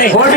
Hey, what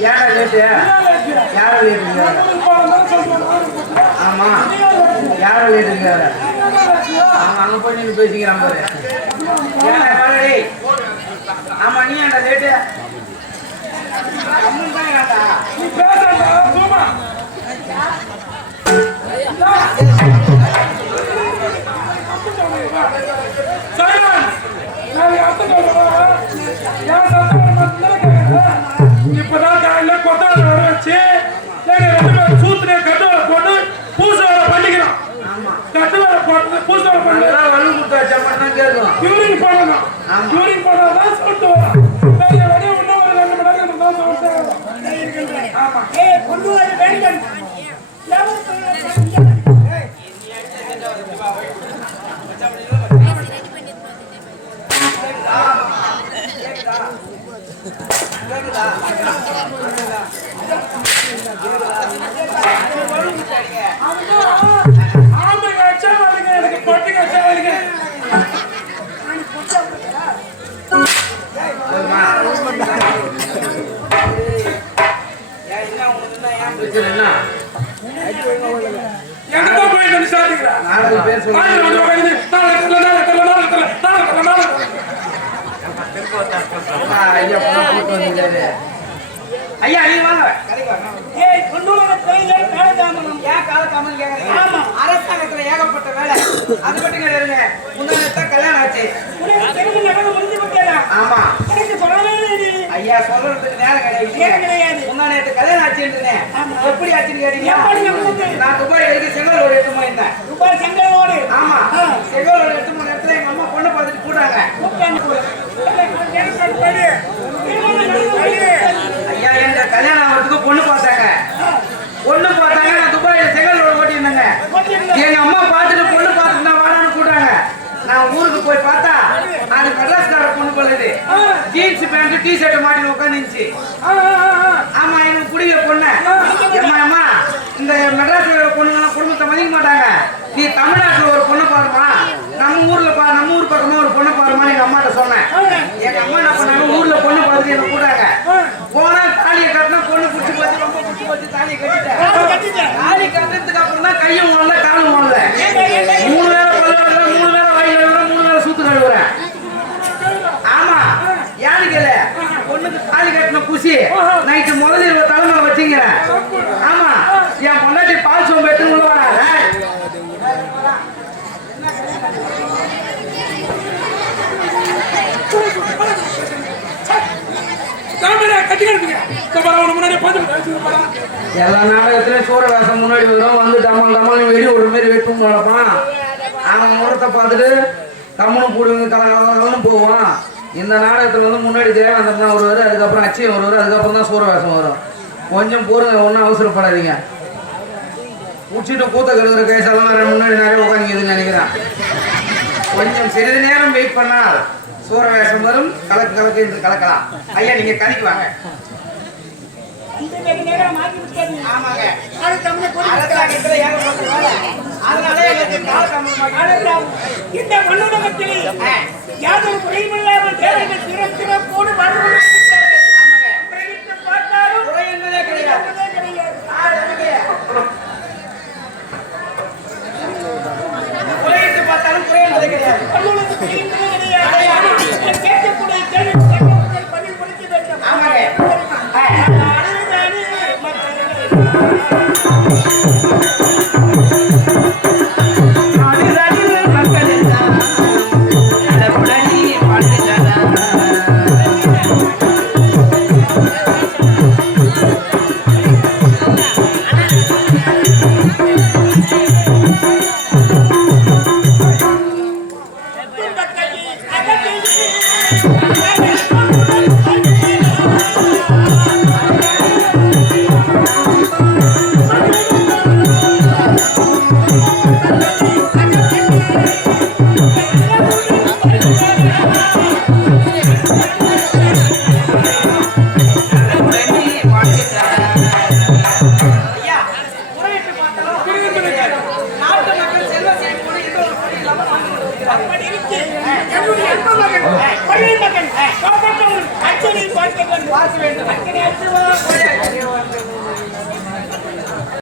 யார late யார late ஆமா யார லேட்டு ஆமா அங்க போய் இப்பதான் காலையில கொத்தாட வச்சு சூத்திர கட்டுவரை போட்டு பூசவரை பண்ணிக்கிறோம் கட்டுவரை போட்டு பூசவரை பண்ணிக்கிறோம் யூரின் பண்ணணும் யூரின் பண்ணாதான் சொல்லிட்டு வரோம் ஆமா. ஏ கொண்டு வர வேண்டும் ஐயா போன கூட்டு ஐயா நீ வாங்க ஏய், கொண்டுள்ள கையில காலதாமதம். ஏன் காலத்தாமன்னு கேக்குறீங்க? அரசாங்கத்துல ஏகப்பட்ட வேலை அது மட்டும் கிடையாதுங்க முன்னாடி கல்யாணம் ஆச்சு உனக்கு தெரிஞ்ச நகரம் முடிஞ்சு போச்சேடா. ஆமா எனக்கு சொல்லவே இல்லை. ஐயா சொல்றதுக்கு நேரம் நேரம் கிடையாது கிடையாது. முன்னாடி நேத்து கல்யாணம் ஆச்சுன்னு ஆமா. எப்படி ஆச்சுன்னு கேட்டீங்க? நான் துபாய் எடுத்து செங்கலோடு எடுத்து போயிருந்தேன் ரூபாய் செங்கலோடு. ஆமா ஆ. செங்கலோடு எடுத்து போன இடத்துல எங்க அம்மா பொண்ணு பார்த்துட்டு கூட்டாங்க கூப்பிட்டாங்க கூட. எனக்கு படி. என்ன நடந்தது? ஐயா எங்க கல்யாணம் ஆகிறதுக்கு பொண்ணு பார்த்தாங்க பொண்ணு பார்த்தாங்க நான் துபாயில செங்கலோடு ஓட்டியிருந்தேங்க ஓட்டியிருந்த. எங்க அம்மா பார்த்துட்டு பொண்ணு பார்த்துட்டு நான் வாடான்னு கூட்டாங்க நான் ஊருக்கு போய் பார்த்தா கடலாஸ்கார பொண்ணு போலது. ஜீன்ஸ் பேண்ட் டி ஷர்ட் மாட்டி உட்காந்துச்சு. ஆமா எனக்கு பிடிக்க பொண்ணு அம்மா இந்த மெட்ராஸ்ல இருக்கிற பொண்ணுங்கலாம் குடும்பத்தை மதிக்க மாட்டாங்க நீ தமிழ்நாட்டுல ஒரு பொண்ணு பாருமா நம்ம ஊர்ல பா நம்ம ஊர் பக்கமா ஒரு பொண்ணு பாருமா எங்க அம்மாட்ட சொன்னேன் எங்க அம்மா என்ன பண்ணாங்க ஊர்ல பொண்ணு பார்த்துட்டு என்ன கூட்டாங்க போனா தாலியை கட்டினா பொண்ணு புடிச்சு போச்சு ரொம்ப புடிச்சு போச்சு தாலியை கட்டிட்டேன். தாலி கட்டுறதுக்கு அப்புறம் தான் கையும் எல்லா நாடகத்திலயும் சூரவேஷம் முன்னாடி வரும் வந்து டமால் டமால் வெடி ஒரு மாதிரி வெட்டும் நடப்பான் அவன் முகத்தை பார்த்துட்டு கம்முன்னு போடுவீங்க கலகலன்னு போவான் இந்த நாடகத்தில் வந்து முன்னாடி தேவாந்தர் தான் வருவார் அதுக்கப்புறம் அச்சயம் வருவார் அதுக்கப்புறம் தான் சூரவேசம் வரும். கொஞ்சம் போருங்க ஒன்றும் அவசரப்படாதீங்க. குடிச்சிட்டு கூத்த கருதுற கேஸெல்லாம் முன்னாடி நிறைய உட்காந்துக்குதுன்னு நினைக்கிறேன். கொஞ்சம் சிறிது நேரம் வெயிட் பண்ணால் சூர வேஷம் வரும் கலக்கு கலக்கு என்று கலக்கலாம் ஐயா நீங்க கதைக்கு வாங்க. ஆமாங்க அரசாங்கத்துல ஏகப்பட்ட வேலை. அதனால எங்களுக்கு ஆளெல்லாம் இந்த மண்ணுலகத்தில் யாதொரு குறையுமில்லாமல் தேவைகள் சிற சிறப்போடு என்பதே கிடையாது. கிடையாது.